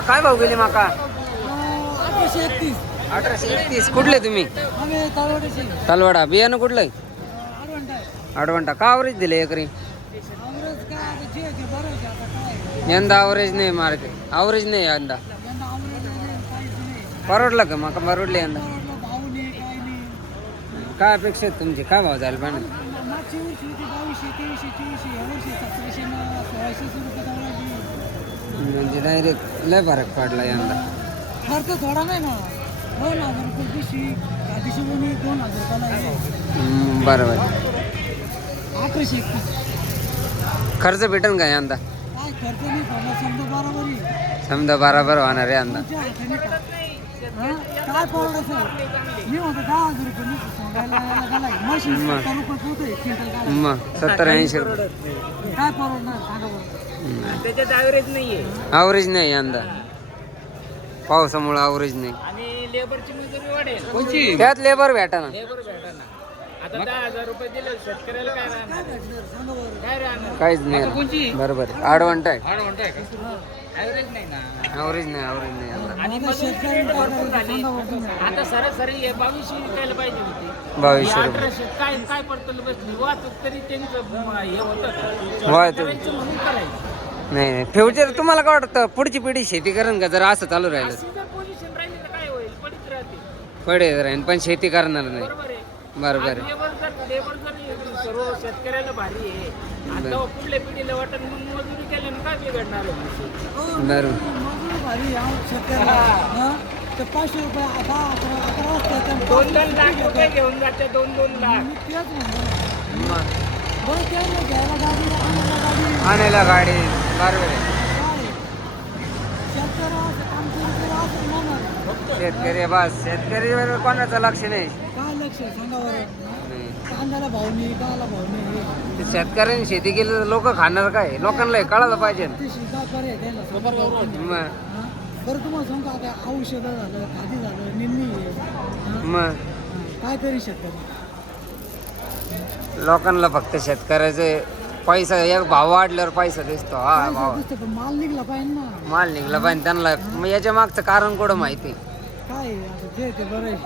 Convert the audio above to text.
काय भाव गेले माका? 1831. 1831. कुठले तुम्ही? आम्ही तालवाड्याचे. तलवाडा. बियाणं कुठलंय? आडवंटा. आडवंटा. का आवरेज दिले एकरी? अमृत काय आता जे ते बरं आहे आता काय. यंदा आवरेज नाही मार्केट. आवरेज नाही यंदा. यंदा अमृत नाही, काहीच नाही. परवडलं का माका? परवडले यंदा. परवडलं, भाव नाही, काही नाही. काय अपेक्षा आहेत तुमची? काय भाव जायला पाहिजे? मागच्या वर्षी होती 2200, 2300, 2400. या वर्षी 1700 न 1600 रुपये जावळाली. म्हणजे डायरेक्ट लय फरक पडला यंदा. खर्च थोडा नाही ना. 2000 रुपये पिशवी. त्या दिवशी कोणी 2000 रुपयाला आहे. बरोबर. 1831. खर्च भेटेन का यंदा? काय खर्च नाही पडला, समजा बरोबरी. समजा बरोबर होणार आहे यंदा. तुमच्या हाताने का? हं? काय परवडायचं? मी म्हणतो 10,000 रुपये मी सांगायला यायला गेलाय. मशीन 70 रुपये पोतं आहे, क्विंटल घालायला. मग 70-80 रुपये. काय परवडणार सांगा बरं. त्याच्यात ॲव्हरेज नाहीये आवरेज नाही यंदा. पावसामुळे आवरेज नाही. आणि लेबरची मजुरी वाढेल. त्यात लेबर भेटा ना. लेबर भेटा ना. आता 10,000 रुपये दिले शेतकऱ्याला काय राहणार? काय भेटणार सांगा बरं. काय राहणार? काहीच नाही. बरोबर. आडवंट आहे. ॲव्हरेज नाही ना. आवरेज नाही. आवरेज नाही यंदा. आणि आता मजुरी शेतकरी rate काय भरपूर करायचं झाली. सांगा बरं तुम्ही. आता सरासरी 2200 विकायला पाहिजे होती. 2200 रुपये. 1800 काय काय पडतं बसली वाहतूक तरी त्यांचं हे होतं का? वाहतूक. करायचं म्हणून करायचं. नाही फ्युचर तुम्हाला काय वाटतं? पुढची पिढी शेती करेन का जर असं चालू राहिलं? अशी जर पोझिशन राहिली तर काय होईल? पडीत राहते. पडे राहीन पण शेती करणार नाही. बरोबर आहे. बरोबर आहे. लेबर जर सर्व शेतकऱ्याला भारी आहे. आता पुढल्या पिढीला वाटत मग मजुरी केल्यानं काय बिघडणार आहे? बरोबर. मजुरी भारी आहे शेतकऱ्याला. हं? ते 500 रुपये 10-11 वाजता त्या 2-2 लाख रुपये घेऊन जाते. 2-2 लाख. मी तेच म्हणतो. मग बरं त्याला घ्यायला गाडी, आणायला गाडी. आणायला गाडी. बरोबर आहे. काय? शेतकरी असं काम केलं असं म्हणणार. शेतकरी बस शेतकरी कोणाचं लक्ष नाही. काय लक्ष आहे सांगा बरं. नाही. कांद्याला भाव नाही, डाळला भाव नाही. ते शेतकऱ्यांनी शेती केली तर लोक खाणार काय? लोकांना हे कळायला पाहिजे ना. ते शिकाय पर्याय द्यायला सांगा बरं. मग हं? बरं तुम्हाला सांगतो आता औषधं झालं, खादी झालं, निम्मी आहे. हं? मग हं. काय तरी शेतकरी. लोकांना फक्त शेतकऱ्याचे पैसा एक भाव वाढल्यावर पैसा दिसतो. हा पैसा भाव दिसतो पण माल निघला पाहिजे ना. माल निघला पाहिजे त्यांना. मग याच्या मागचं कारण कुठं माहिती? काय आहे? आता जे ते बरं आहे.